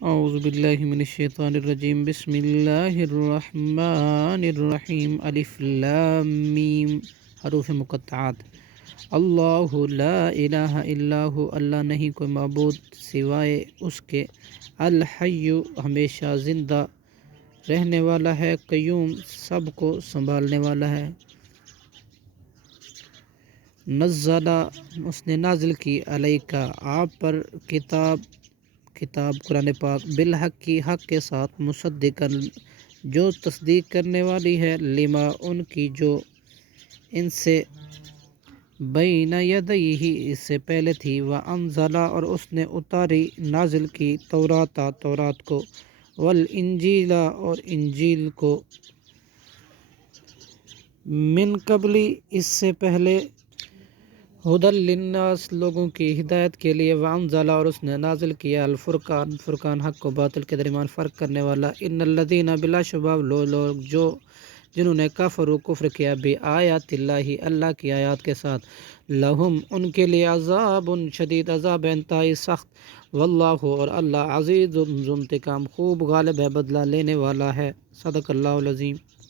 اعوذ باللہ من الشیطان الرجیم بسم اللہ الرحمن الرحیم الف لام میم حروف مقطعات اللہ لا الہ الا ہو اللہ نہیں کوئی معبود سوائے اس کے الحی ہمیشہ زندہ رہنے والا ہے قیوم سب کو سنبھالنے والا ہے نزلہ اس نے نازل کی علیکہ آپ پر کتاب قرآن پاک بالحق کی حق کے ساتھ مصدقاً جو تصدیق کرنے والی ہے لما ان کی جو ان سے بین یدیہ اس سے پہلے تھی وانزل اور اس نے اتاری نازل کی تورات کو والانجیل اور انجیل کو من قبلی اس سے پہلے ہدی للناس لوگوں کی ہدایت کے لیے وانزل اور اس نے نازل کیا فرقان حق و باطل کے درمیان فرق کرنے والا ان الذین بلا شبہ لوگ جنہوں نے کفر کیا بآیات اللہ کی آیات کے ساتھ لہم ان کے لیے عذاب شدید عذاب انتہائی سخت واللہ اور اللہ عزیز ذو انتقام خوب غالب ہے بدلہ لینے والا ہے صدق اللہ العظیم